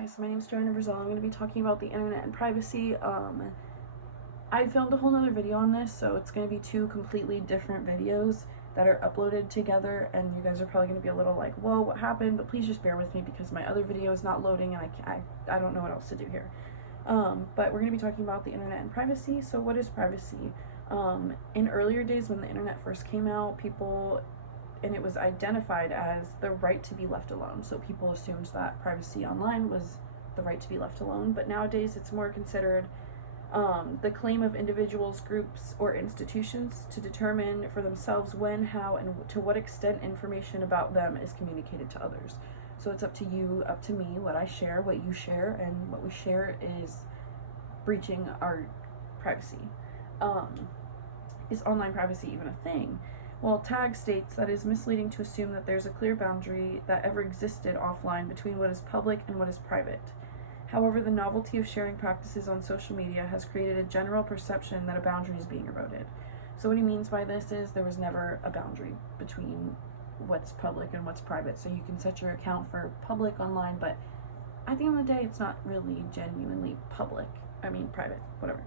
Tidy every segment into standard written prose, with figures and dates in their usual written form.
guys, my name is Joanna Brazil. I'm going to be talking about the internet and privacy. I filmed a whole nother video on this, so it's going to be two completely different videos that are uploaded together, and you guys are probably going to be a little like, whoa, what happened? But please just bear with me because my other video is not loading and I don't know what else to do here. But we're going to be talking about the internet and privacy. So what is privacy? In earlier days when the internet first came out, and it was identified as the right to be left alone. So people assumed that privacy online was the right to be left alone, but nowadays it's more considered the claim of individuals, groups, or institutions to determine for themselves when, how, and to what extent information about them is communicated to others. So it's up to you, up to me, what I share, what you share, and what we share is breaching our privacy. Is online privacy even a thing? Well, TAG states that it is misleading to assume that there's a clear boundary that ever existed offline between what is public and what is private. However, the novelty of sharing practices on social media has created a general perception that a boundary is being eroded. So what he means by this is there was never a boundary between what's public and what's private. So you can set your account for public online, but at the end of the day, it's not really genuinely public. I mean, private, whatever.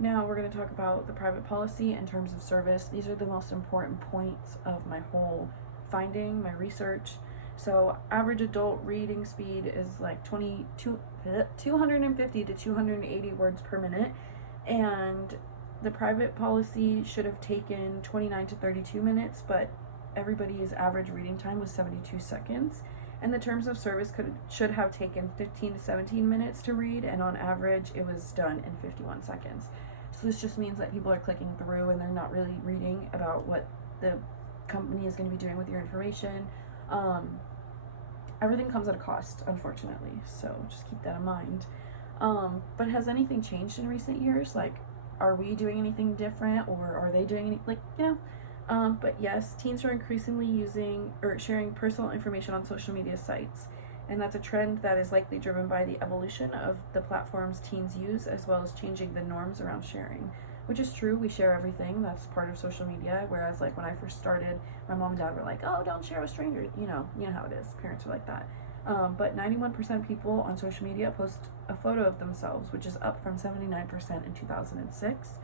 Now we're going to talk about the private policy in terms of service. These are the most important points of my whole finding, my research. So average adult reading speed is like 250 to 280 words per minute, and the private policy should have taken 29 to 32 minutes, but everybody's average reading time was 72 seconds. And the terms of service should have taken 15 to 17 minutes to read, and on average it was done in 51 seconds. So this just means that people are clicking through and they're not really reading about what the company is going to be doing with your information. Everything comes at a cost, unfortunately, so just keep that in mind. But has anything changed in recent years? Like, are we doing anything different, or are they doing any, like, you know? But yes, teens are increasingly using or sharing personal information on social media sites, and that's a trend that is likely driven by the evolution of the platforms teens use, as well as changing the norms around sharing, which is true. We share everything. That's part of social media, whereas like when I first started, my mom and dad were like, oh, don't share with strangers, you know how it is, parents are like that. But 91% of people on social media post a photo of themselves, which is up from 79% in 2006.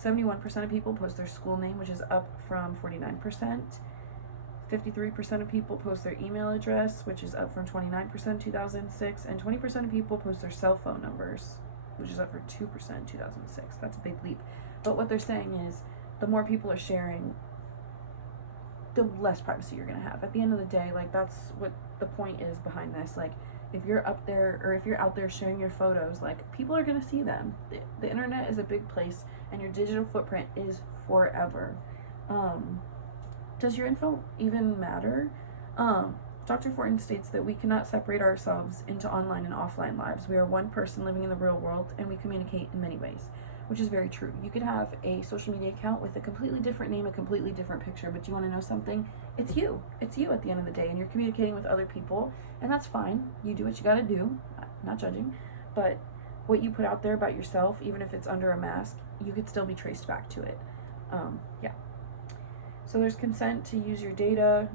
71% of people post their school name, which is up from 49%. 53% of people post their email address, which is up from 29% in 2006. And 20% of people post their cell phone numbers, which is up for 2% in 2006. That's a big leap. But what they're saying is the more people are sharing, the less privacy you're going to have. At the end of the day, like, that's what the point is behind this. Like, if you're up there, or if you're out there sharing your photos, like, people are going to see them. The internet is a big place, and your digital footprint is forever. Does your info even matter? Dr. Fortin states that we cannot separate ourselves into online and offline lives. We are one person living in the real world, and we communicate in many ways, which is very true. You could have a social media account with a completely different name, a completely different picture, but you want to know something? It's you. It's you at the end of the day, and you're communicating with other people, and that's fine. You do what you gotta do. I'm not judging, but what you put out there about yourself, even if it's under a mask, you could still be traced back to it. Yeah. So there's consent to use your data.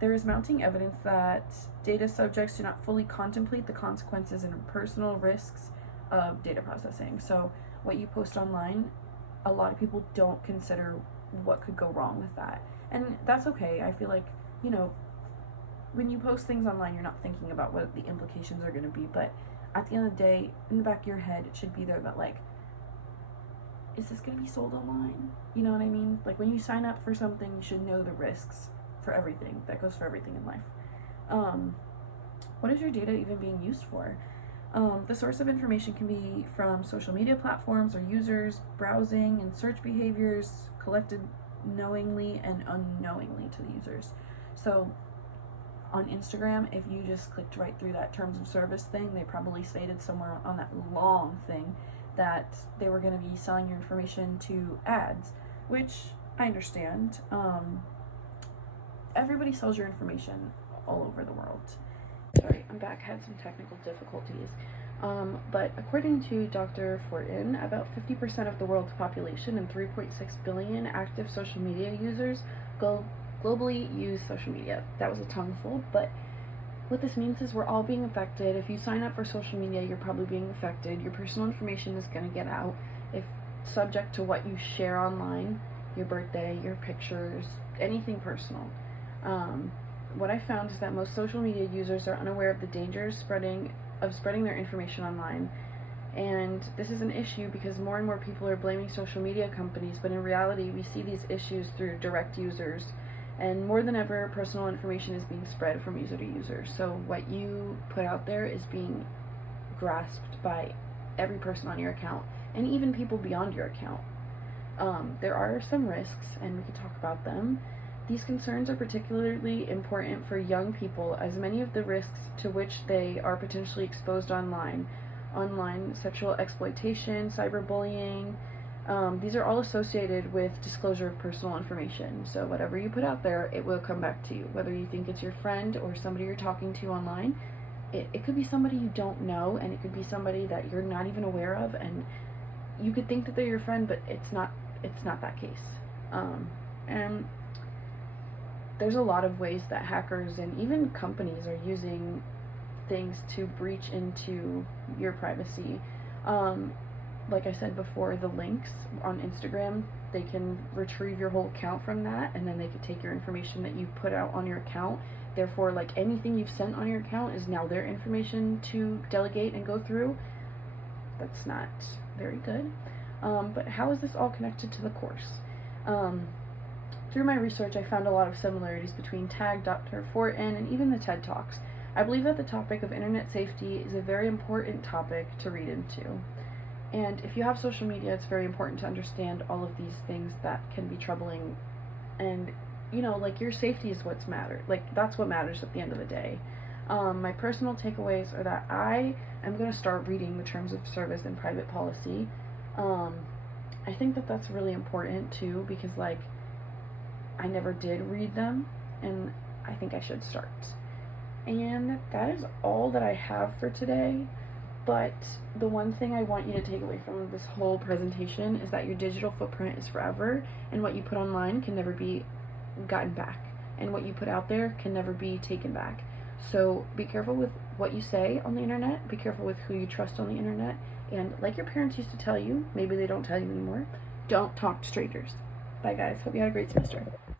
There is mounting evidence that data subjects do not fully contemplate the consequences and personal risks of data processing. So what you post online, a lot of people don't consider what could go wrong with that. And that's okay. I feel like, when you post things online, you're not thinking about what the implications are going to be. But at the end of the day, in the back of your head, it should be there that, like, is this going to be sold online? You know what I mean? Like, when you sign up for something, you should know the risks for everything. That goes for everything in life. What is your data even being used for? The source of information can be from social media platforms or users, browsing and search behaviors collected knowingly and unknowingly to the users. So on Instagram, if you just clicked right through that terms of service thing, they probably stated somewhere on that long thing that they were going to be selling your information to ads, which I understand. Everybody sells your information all over the world. Sorry, I'm back. Had some technical difficulties. But according to Dr. Fortin, about 50% of the world's population and 3.6 billion active social media users go globally use social media. That was a tongueful, but what this means is we're all being affected. If you sign up for social media, you're probably being affected. Your personal information is going to get out, if subject to what you share online, your birthday, your pictures, anything personal. What I found is that most social media users are unaware of the dangers of spreading their information online. And this is an issue because more and more people are blaming social media companies, but in reality, we see these issues through direct users. And more than ever, personal information is being spread from user to user. So what you put out there is being grasped by every person on your account, and even people beyond your account. There are some risks, and we can talk about them. These concerns are particularly important for young people, as many of the risks to which they are potentially exposed online sexual exploitation, cyberbullying, these are all associated with disclosure of personal information. So whatever you put out there, it will come back to you. Whether you think it's your friend or somebody you're talking to online, it could be somebody you don't know, and it could be somebody that you're not even aware of, and you could think that they're your friend, but it's not that case. And there's a lot of ways that hackers and even companies are using things to breach into your privacy. Like I said before, the links on Instagram, they can retrieve your whole account from that, and then they could take your information that you put out on your account. Therefore, like, anything you've sent on your account is now their information to delegate and go through. That's not very good. But how is this all connected to the course? Through my research, I found a lot of similarities between TAG, Dr. Fortin, and even the TED Talks. I believe that the topic of internet safety is a very important topic to read into. And if you have social media, it's very important to understand all of these things that can be troubling. And, you know, like, your safety is what's matter. Like, that's what matters at the end of the day. My personal takeaways are that I am going to start reading the terms of service and private policy. I think that that's really important too, because, like, I never did read them, and I think I should start. And that is all that I have for today. But the one thing I want you to take away from this whole presentation is that your digital footprint is forever, and what you put online can never be gotten back, and what you put out there can never be taken back. So be careful with what you say on the internet, be careful with who you trust on the internet, and like your parents used to tell you, maybe they don't tell you anymore, don't talk to strangers. Bye guys, hope you had a great semester.